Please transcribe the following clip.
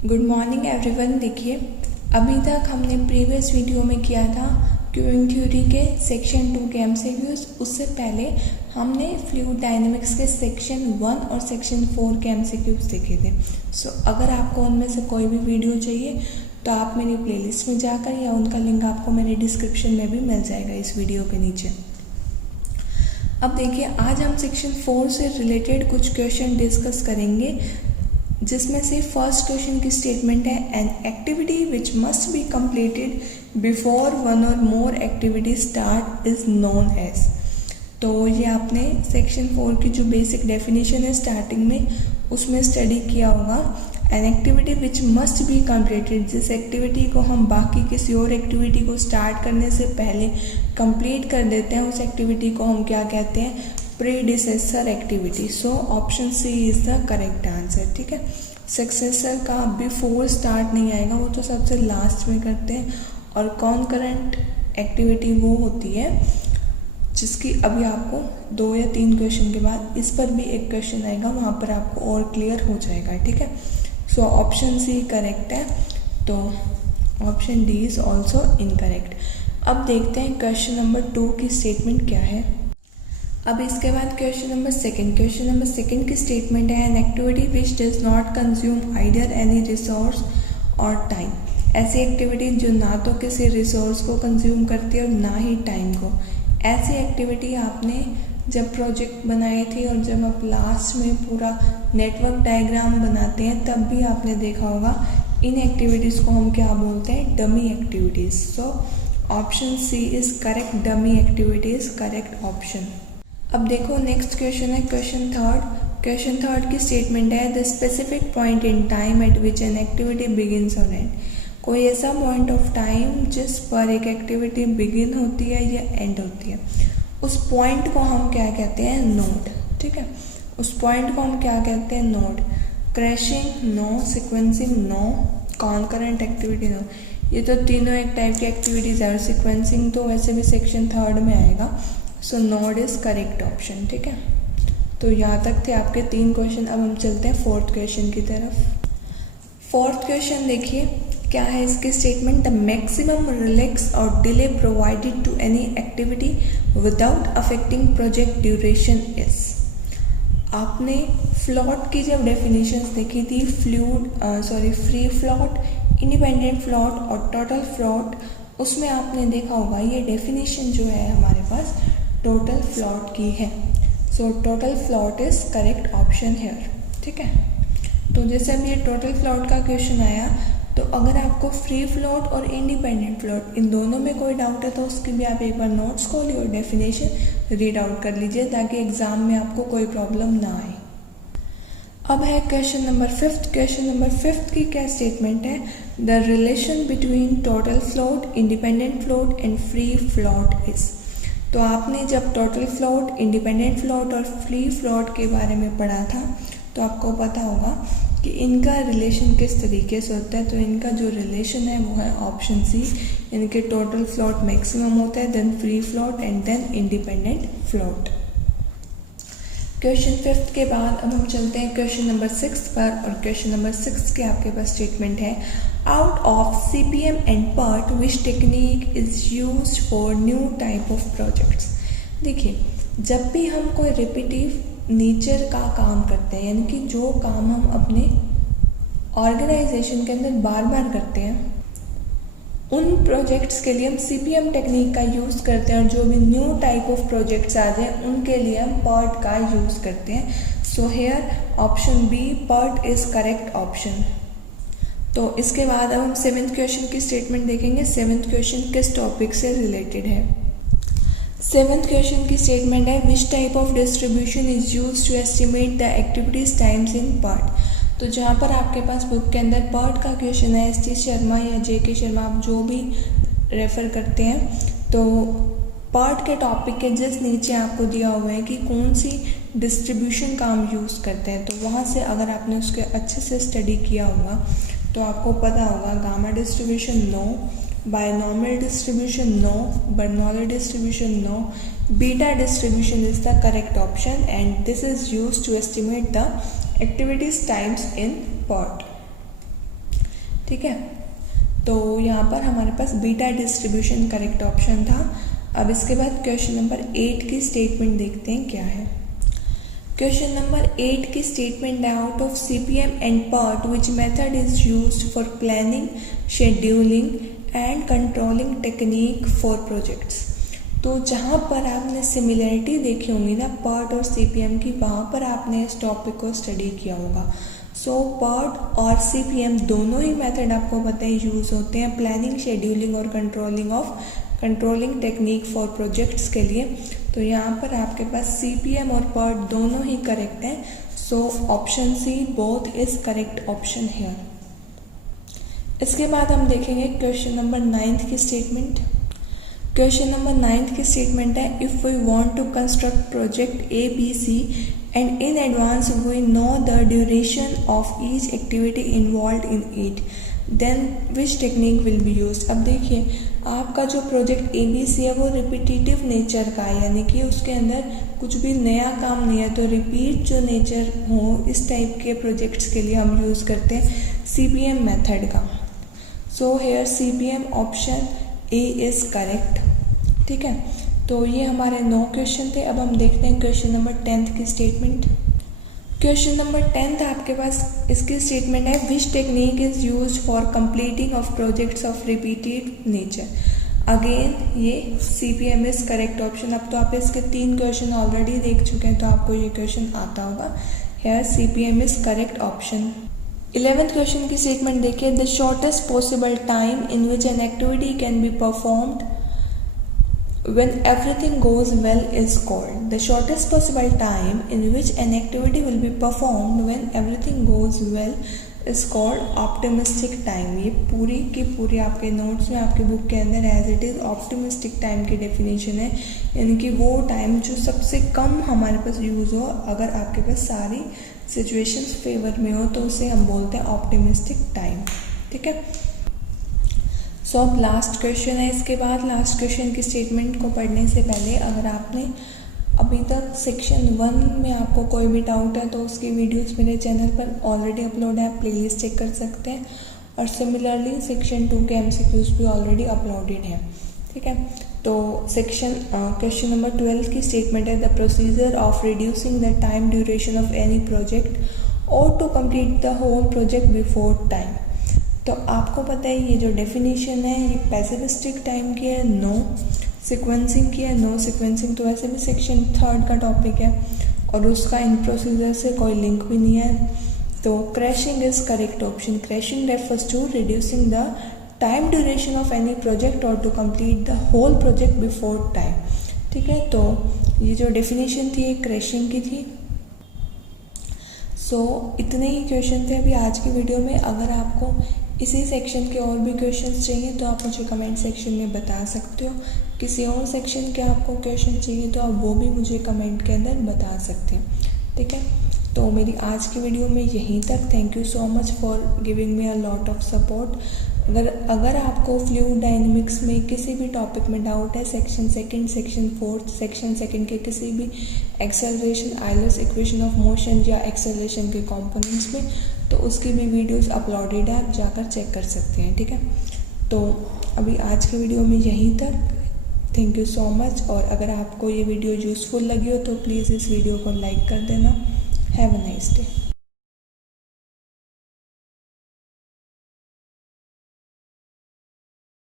Good morning everyone. देखिए, अभी तक हमने प्रीवियस वीडियो में किया था क्यूइंग थ्योरी के सेक्शन 2 के एमसीक्यूज। उससे पहले हमने फ्लूइड डायनेमिक्स के सेक्शन 1 और सेक्शन 4 के एमसीक्यूज देखे थे। सो अगर आपको उनमें से कोई भी वीडियो चाहिए तो आप मेरी प्लेलिस्ट में जाकर या उनका लिंक आपको मेरे डिस्क्रिप्शन में भी मिल जाएगा इस वीडियो के नीचे। अब देखिए, आज हम सेक्शन 4 से रिलेटेड कुछ क्वेश्चन डिस्कस करेंगे, जिसमें से फर्स्ट क्वेश्चन की स्टेटमेंट है an activity which must be completed before one or more activity start is known as. तो ये आपने सेक्शन 4 की जो बेसिक डेफिनेशन है स्टार्टिंग में उसमें स्टडी किया होगा। N activity which must be completed, जिस एक्टिविटी को हम बाकी किसी और एक्टिविटी को स्टार्ट करने से पहले कंप्लीट कर देते हैं, उस एक्टिविटी को हम क्या कहते हैं? Predecessor activity. So option C is the correct answer. ठीक है, सक्सेसर का बिफोर स्टार्ट नहीं आएगा, वो तो सबसे लास्ट में करते हैं। और कॉन्करेंट एक्टिविटी वो होती है जिसकी अभी आपको 2 या 3 क्वेश्चन के बाद इस पर भी एक क्वेश्चन आएगा, वहाँ पर आपको और क्लियर हो जाएगा। ठीक है, सो ऑप्शन सी करेक्ट है, तो option D is also incorrect. अब देखते हैं क्वेश्चन नंबर 2 की स्टेटमेंट क्या है। अब इसके बाद क्वेश्चन नंबर सेकंड की स्टेटमेंट है an activity which does not consume either any resource और टाइम। ऐसी एक्टिविटी जो ना तो किसी रिसोर्स को कंज्यूम करती है और ना ही टाइम को। ऐसी एक्टिविटी आपने जब प्रोजेक्ट बनाई थी और जब आप लास्ट में पूरा नेटवर्क डायग्राम बनाते हैं तब भी आपने देखा होगा, इन एक्टिविटीज़ को हम क्या बोलते हैं? Dummy activities. So option C is correct, dummy activities correct option. अब देखो, नेक्स्ट क्वेश्चन है क्वेश्चन थर्ड की स्टेटमेंट है the specific point in time at which an activity begins और एंड। कोई ऐसा पॉइंट ऑफ टाइम जिस पर एक एक्टिविटी बिगिन होती है या एंड होती है, उस पॉइंट को हम क्या कहते हैं? नोड। ठीक है, उस पॉइंट को हम क्या कहते हैं? Node. Crashing no, sequencing no, concurrent activity no. ये तो तीनों एक टाइप की एक्टिविटीज है और सिक्वेंसिंग तो वैसे भी सेक्शन 3 में आएगा। सो नोड इज करेक्ट ऑप्शन। ठीक है, तो यहाँ तक थे आपके 3 क्वेश्चन। अब हम चलते हैं 4th क्वेश्चन की तरफ। 4th क्वेश्चन देखिए क्या है इसकी स्टेटमेंट। द मैक्सिमम रिलैक्स और delay provided to any activity without affecting project duration is. आपने फ्लॉट की जब डेफिनेशंस देखी थी, फ्री फ्लॉट, इंडिपेंडेंट फ्लॉट और टोटल फ्लॉट, उसमें आपने देखा होगा ये डेफिनेशन जो है हमारे पास टोटल फ्लॉट की है। So total float is correct option here. ठीक है, तो जैसे अब ये टोटल फ्लॉट का क्वेश्चन आया, तो अगर आपको फ्री फ्लॉट और इंडिपेंडेंट फ्लॉट इन दोनों में कोई डाउट है तो उसकी भी आप एक बार नोट्स खोलिए और डेफिनेशन रीड आउट कर लीजिए ताकि एग्जाम में आपको कोई प्रॉब्लम ना आए। अब है क्वेश्चन नंबर 5 की क्या स्टेटमेंट है? The relation between total float, independent float and free float is. तो आपने जब टोटल फ्लॉट, इंडिपेंडेंट फ्लॉट और फ्री फ्लॉट के बारे में पढ़ा था तो आपको पता होगा कि इनका रिलेशन किस तरीके से होता है। तो इनका जो रिलेशन है वो है ऑप्शन सी, इनके टोटल फ्लॉट मैक्सिमम होता है, then free float and then independent float. Question 5 के बाद अब हम चलते हैं क्वेश्चन नंबर 6 पर, और क्वेश्चन नंबर 6 के आपके पास स्टेटमेंट है out of CPM and PERT which technique is used for new type of projects. देखिए, जब भी हम कोई रिपीटिव नेचर का काम करते हैं, यानी कि जो काम हम अपने ऑर्गेनाइजेशन के अंदर बार बार करते हैं, उन प्रोजेक्ट्स के लिए हम CPM टेक्निक का यूज़ करते हैं, और जो भी न्यू टाइप ऑफ प्रोजेक्ट्स आ जाए उनके लिए हम PERT का यूज़ करते हैं। So here option B, PERT is correct option. तो इसके बाद अब हम 7th क्वेश्चन की स्टेटमेंट देखेंगे। 7th क्वेश्चन किस टॉपिक से रिलेटेड है? 7th क्वेश्चन की स्टेटमेंट है which type of distribution is use to estimate the activities times in PERT। तो जहाँ पर आपके पास बुक के अंदर PERT का क्वेश्चन है, ST शर्मा या JK शर्मा, आप जो भी रेफर करते हैं, तो PERT के टॉपिक के जस्ट नीचे आपको दिया हुआ है कि कौन सी डिस्ट्रीब्यूशन का हम यूज़ करते हैं। तो वहाँ से अगर आपने उसके अच्छे से स्टडी किया होगा तो आपको पता होगा gamma distribution no, binomial distribution no, Bernoulli distribution no, beta distribution is the correct option and this is used to estimate the activities times in PERT। ठीक है, तो यहाँ पर हमारे पास बीटा डिस्ट्रीब्यूशन करेक्ट ऑप्शन था। अब इसके बाद क्वेश्चन नंबर 8 की स्टेटमेंट देखते हैं क्या है। क्वेश्चन नंबर 8 की स्टेटमेंट है, out of CPM and PERT which method is used for planning, scheduling and controlling technique for projects. तो जहाँ पर आपने सिमिलरिटी देखी होंगी ना PERT और CPM की, वहाँ पर आपने इस टॉपिक को स्टडी किया होगा। सो PERT और CPM दोनों ही मेथड आपको पता है यूज़ होते हैं प्लानिंग, शेड्यूलिंग और कंट्रोलिंग टेक्निक फॉर प्रोजेक्ट्स के लिए। तो यहाँ पर आपके पास CPM और PERT दोनों ही करेक्ट हैं। So option C both is correct option here. इसके बाद हम देखेंगे क्वेश्चन नंबर 9 की स्टेटमेंट। क्वेश्चन नंबर 9 की स्टेटमेंट है, if we want to construct project ABC and in advance we know the duration of each activity involved in it, then which technique will be used। अब देखिए आपका जो project ABC है वो repetitive nature का है, यानी कि उसके अंदर कुछ भी नया काम नहीं है। तो रिपीट जो नेचर हो इस टाइप के प्रोजेक्ट्स के लिए हम यूज़ करते हैं CPM मेथड का। So here CPM option A is correct. ठीक है, तो ये हमारे 9 क्वेश्चन थे। अब हम देखते हैं क्वेश्चन नंबर 10 की स्टेटमेंट। क्वेश्चन नंबर 10 आपके पास इसकी स्टेटमेंट है, which technique is used for completing of projects of repeated nature. Again ये CPM इज़ करेक्ट ऑप्शन। अब तो आप इसके 3 क्वेश्चन ऑलरेडी देख चुके हैं, तो आपको ये क्वेश्चन आता होगा। Here CPM is correct option. 11th question की स्टेटमेंट देखिए, the shortest possible time in which an activity can be performed when everything goes well is called। The shortest possible time in which an activity will be performed when everything goes well is called optimistic time। ये पूरी की पूरी आपके notes में आपके book के अंदर as it is optimistic time की डेफिनेशन है, यानी कि वो टाइम जो सबसे कम हमारे पास यूज़ हो, अगर आपके पास सारी सिचुएशंस फेवर में हो तो उसे हम बोलते हैं ऑप्टिमिस्टिक टाइम। ठीक है, सो अब लास्ट क्वेश्चन है। इसके बाद लास्ट क्वेश्चन की स्टेटमेंट को पढ़ने से पहले अगर आपने अभी तक सेक्शन 1 में आपको कोई भी डाउट है तो उसकी वीडियोस मेरे चैनल पर ऑलरेडी अपलोड है, प्लेलिस्ट चेक कर सकते हैं। और सिमिलरली सेक्शन 2 के MCQs भी ऑलरेडी अपलोडेड हैं। ठीक है, तो क्वेश्चन नंबर 12 की स्टेटमेंट है, the procedure of reducing the time duration of any project or to complete the whole project before time. तो आपको पता है ये जो डेफिनेशन है ये पैसिविस्टिक टाइम की है, नो सीक्वेंसिंग की है। नो सीक्वेंसिंग तो वैसे भी सेक्शन 3 का टॉपिक है और उसका इन प्रोसीजर से कोई लिंक भी नहीं है। तो crashing is correct option. Crashing refers to reducing the time duration of any project or to complete the whole project before time. ठीक है, तो ये जो डेफिनेशन थी ये क्रैशिंग की थी। सो इतने ही क्वेश्चन थे अभी आज की वीडियो में। अगर आपको इसी सेक्शन के और भी क्वेश्चंस चाहिए तो आप मुझे कमेंट सेक्शन में बता सकते हो। किसी और सेक्शन के आपको क्वेश्चन चाहिए तो आप वो भी मुझे कमेंट के अंदर बता सकते हैं। ठीक है, तो मेरी आज की वीडियो में यहीं तक। Thank you so much for giving me a lot of support. अगर आपको फ्लूइड डायनेमिक्स में किसी भी टॉपिक में डाउट है, सेक्शन 2, सेक्शन 4, सेक्शन 2 के किसी भी acceleration, Euler's equation of motion या एक्सेलरेशन के कंपोनेंट्स में, तो उसकी भी वीडियोस अपलोडेड है, आप जाकर चेक कर सकते हैं। ठीक है, तो अभी आज के वीडियो में यहीं तक। Thank you so much. और अगर आपको ये वीडियो यूज़फुल लगी हो तो प्लीज़ इस वीडियो को लाइक कर देना। Have a nice day.